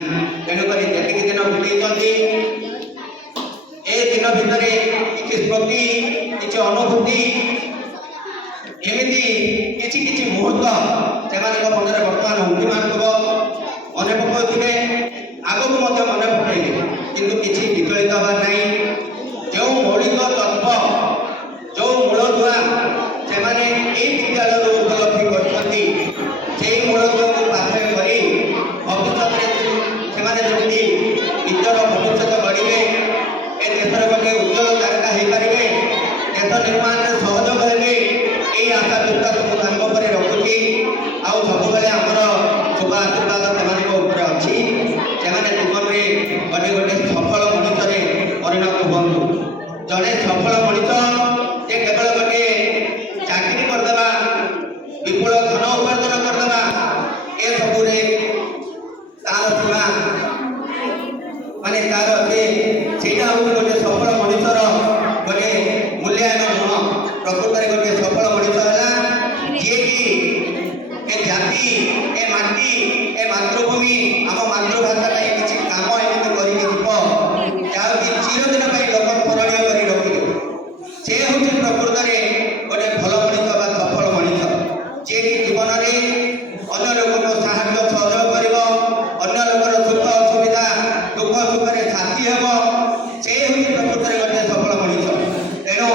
तेणुक जी दिन बीतई ए दिन भितर किसी स्मृति किसी अनुभूति एमती किसी किसी मुहूर्त से मन में बर्तमान उद्यमान मन पकाउे आग को मन पकड़े किंतु किसी विचलित हबार ना जो मौलिक तत्व जो मूलदुआ से विद्यालय उपलब्धि कर मूलदुआ को पाथय कर भविष्य निजर भविष्य गढ़े ए देशर गोटे उज्जवल तारका हो पारे देश निर्माण में सहयोग हे यही आशा विश्वास को रखुची आउ सब आमर शुभ आशीर्वाद से अच्छी से जीवन में गोटे गोटे सफल मनुष्य परिणत हूँ जड़े सफल मनुष्य से केवल गोटे चाकरी करदे विपुल धन उपार्जन करदे ए सबुरे तार सीमा माने तार से गोटे सफल मनुष्यर गोटे मूल्यांकन गुण प्रकृत में गोटे सफल मनुष्य है जी कि ए जाति ए माटी ए मातृभूमि आम मातृभाषा किसी काम एमती करके चिरदिन लोक स्मरणीय कर रखिए से हूँ प्रकृत में गोटे भल मनुष्य बा सफल मनुष्य जी कि जीवन में अन्य लोक साहाय्य सहयोग कर अन्य लोकर सुख असुविधा दुख सुख साथी हम से हूँ प्रकृत में गोटे सफल मनुष्य तेणु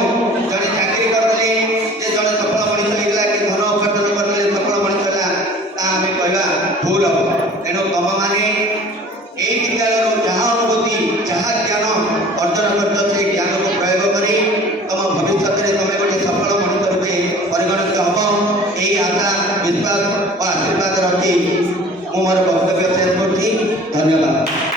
जड़े चाकरी करदे जड़े सफल मनुष्य होगा कि धन उपार्जन करदे सफल मनुष्य आम कहवा भूल हम तेणु तुम मैंने यही विद्यालय जहाँ अनुभूति जहाँ ज्ञान अर्जन कर से ज्ञान को प्रयोग कर तुम भविष्य में तुम गोटे सफल मनुष्य रूपे परिगणित हम यही आशा विश्वास और आशीर्वाद रखी मोर वक्तव्य शेष कर धन्यवाद।